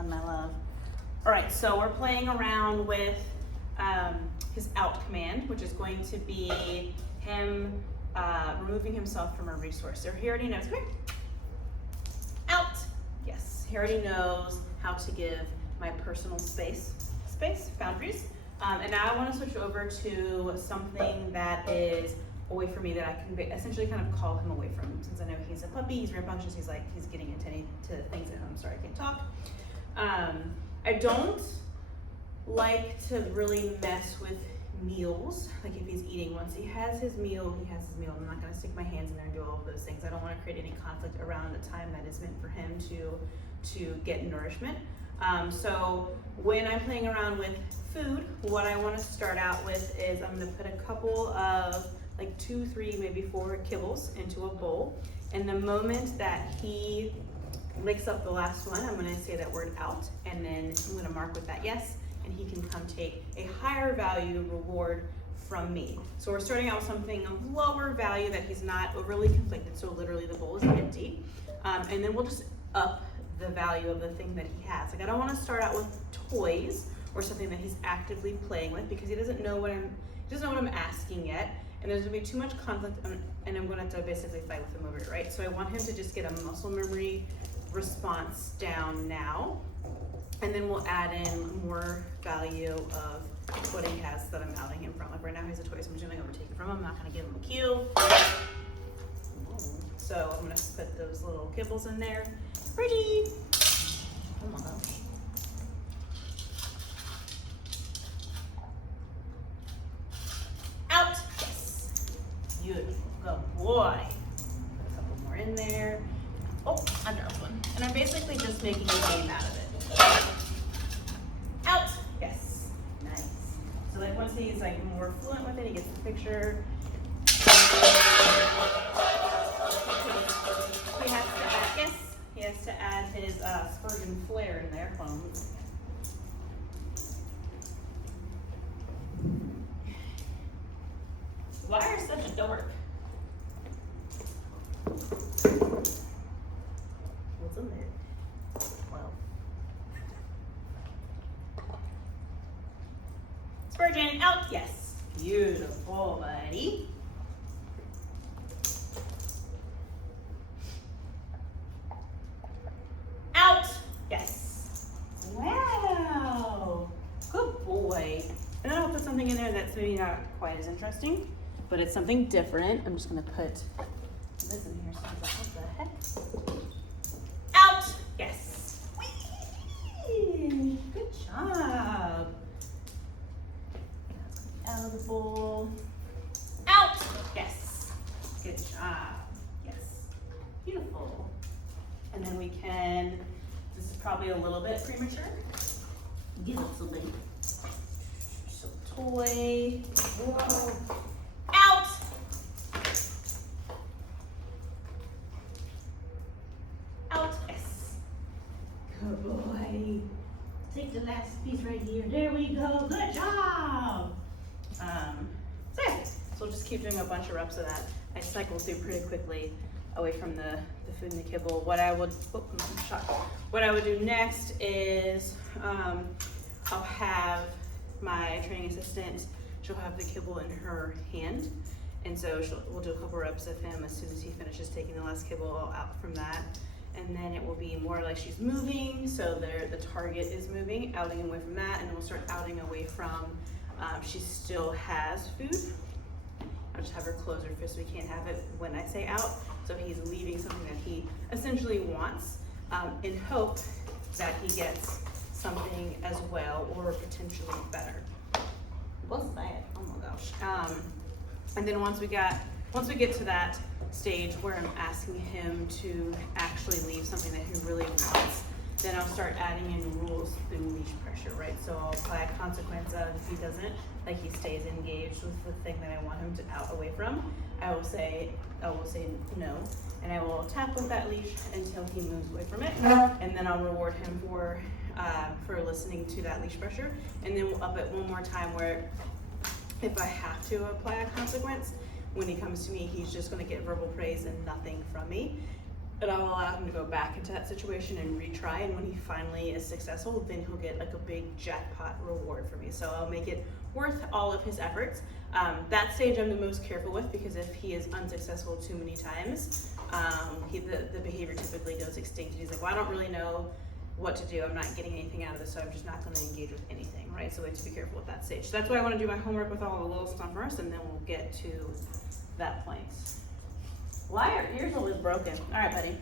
on, my love. All right, so we're playing around with his out command, which is going to be him removing himself from a resource. So he already knows, come here. Out. Yes, he already knows how to give my personal space, boundaries. And now I want to switch over to something that is a way for me that I can essentially kind of call him away from. Since I know he's a puppy, he's rambunctious, he's getting into things at home. Sorry, I can't talk. I don't like to really mess with meals. Like if he's eating, once he has his meal, he has his meal. I'm not going to stick my hands in there and do all of those things. I don't want to create any conflict around the time that is meant for him to get nourishment. So when I'm playing around with food, what I want to start out with is I'm going to put a couple of like 2, 3, maybe 4 kibbles into a bowl. And the moment that he licks up the last one, I'm going to say that word out, and then I'm going to mark with that yes, and he can come take a higher value reward from me. So we're starting out with something of lower value that he's not overly conflicted, so literally the bowl is empty. And then we'll just up the value of the thing that he has. Like I don't want to start out with toys or something that he's actively playing with because he doesn't know what I'm asking yet, and there's gonna be too much conflict, and I'm gonna have to basically fight with him over it, right? So I want him to just get a muscle memory response down now, and then we'll add in more value of what he has that I'm outing him from. Like right now he's a toy, so I'm just gonna overtake it from him. I'm not gonna give him a cue. So I'm gonna put those little kibbles in there. Pretty. Oh my gosh. Out. Yes. Beautiful. Good boy. Put a couple more in there. Oh, I dropped one. And I'm basically just making a game out of it. Out. Yes. Nice. So like once he's like more fluent with it, he gets the picture. He has to add his Spurgeon flair in there. Why are you such a dork? What's in there? Well. Spurgeon, out, yes. Beautiful, buddy. Out, yes. Wow, good boy. And then I'll put something in there that's maybe not quite as interesting, but it's something different. I'm just gonna put this in here so what the heck? Out, yes. Whee! Good job. Out of the bowl. Out, yes. Good job, yes. Beautiful. And then we can, this is probably a little bit premature. Get it something. So toy. Whoa. Out! Out, yes. Good boy. Take the last piece right here. There we go. Good job. So yeah, so we'll just keep doing a bunch of reps of that. I cycle through pretty quickly away from the food and the kibble. What I would do next is I'll have my training assistant, she'll have the kibble in her hand, and so we'll do a couple reps of him as soon as he finishes taking the last kibble out from that, and then it will be more like she's moving, so the target is moving, outing away from that, and then we'll start outing away from, she still has food. I'll just have her close her fist so we can't have it when I say out. So he's leaving something that he essentially wants in hope that he gets something as well or potentially better. What's that? Oh my gosh. And then once we get to that stage where I'm asking him to actually leave something that he really wants, then I'll start adding in rules through leash pressure, right? So I'll apply a consequence of if he doesn't, like he stays engaged with the thing that I want him to out away from, I will say no, and I will tap with that leash until he moves away from it, and then I'll reward him for listening to that leash pressure, and then we'll up it one more time where if I have to apply a consequence, when he comes to me, he's just going to get verbal praise and nothing from me. and I'll allow him to go back into that situation and retry, and when he finally is successful, then he'll get like a big jackpot reward for me. So I'll make it worth all of his efforts. That stage I'm the most careful with, because if he is unsuccessful too many times, the behavior typically goes extinct. He's like, well, I don't really know what to do. I'm not getting anything out of this, so I'm just not going to engage with anything, right? So we have to be careful with that stage. So that's why I want to do my homework with all the little stuff first, and then we'll get to that point. Liar, yours is broken. All right, buddy.